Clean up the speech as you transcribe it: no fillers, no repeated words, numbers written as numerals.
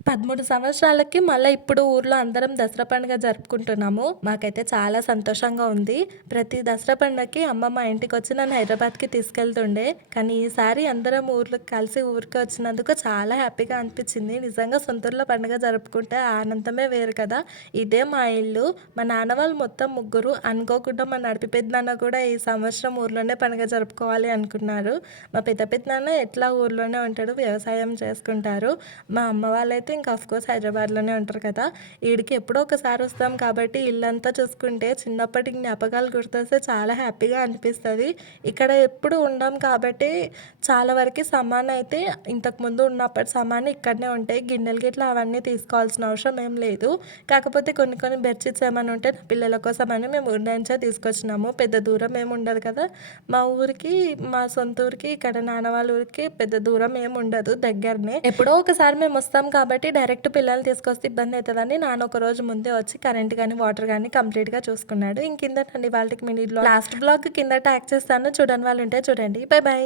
13 సంవత్సరాలకి మళ్ళా ఇప్పుడు ఊర్లో అందరం దసరా పండుగ జరుపుకుంటున్నాము. మాకైతే చాలా సంతోషంగా ఉంది. ప్రతి దసరా పండగకి అమ్మ మా ఇంటికొచ్చి నన్ను హైదరాబాద్‌కి తీసుకెళ్తుండే. కానీ ఈసారి అందరం ఊర్లోకి కలిసి ఊరికి వచ్చినందుకు చాలా హ్యాపీగా అనిపించింది. నిజంగా సొంత ఊర్లో పండుగ జరుపుకుంటే ఆ ఆనందమే వేరు కదా! ఇదే మా ఇల్లు. మా నాన్న వాళ్ళు మొత్తం ముగ్గురు. అనుకోకుండా మా నడిపి పెద్దనాన్న కూడా ఈ సంవత్సరం ఊర్లోనే పండుగ జరుపుకోవాలి అనుకున్నారు. మా పెద్ద పెద్దనాన్న ఎట్లా ఊర్లోనే ఉంటాడు. వ్యవసాయం చేసుకుంటారు. మా అమ్మ వాళ్ళైతే ఇంకా ఆఫ్‌కోర్స్ హైదరాబాద్‌లోనే ఉంటారు కదా! ఈడికి ఎప్పుడో ఒకసారి వస్తాం కాబట్టి ఇల్లంతా చూసుకుంటే చిన్నప్పటి జ్ఞాపకాలు గుర్తొస్తే చాలా హ్యాపీగా అనిపిస్తది. ఇక్కడ ఎప్పుడు ఉండం కాబట్టి చాలా వరకి సామానయితే ఇంతకుముందు ఉన్నప్పటి సామాను ఇక్కడనే ఉంటాయి. గిన్నెలు గిట్లా అవన్నీ తీసుకోవాల్సిన అవసరం ఏం లేదు. కాకపోతే కొన్ని కొన్ని బెడ్‌షీట్స్ ఏమన్నా ఉంటే నా పిల్లల కోసమని మేము ఊరు నుంచే తీసుకొచ్చినాము. పెద్ద దూరం ఏమి ఉండదు కదా! మా ఊరికి, మా సొంత ఊరికి, ఇక్కడ నాన్న వాళ్ళ ఊరికి పెద్ద దూరం ఏముండదు దగ్గరనే. ఎప్పుడో ఒకసారి మేమొస్తాం కాబట్టి డైరెక్ట్ పిల్లల్ని తీసుకొస్తే ఇబ్బందయితదని నాన్న ఒకరోజు ముందే వచ్చి కరెంట్ గానీ, వాటర్ గానీ కంప్లీట్‌గా చూసుకున్నాడు. ఇంకింతేనండి ఇవాల్టికి మినీ బ్లాగ్. లాస్ట్ బ్లాగ్ కింద ట్యాగ్ చేస్తాను. చూడని వాళ్ళుంటే చూడండి. By by.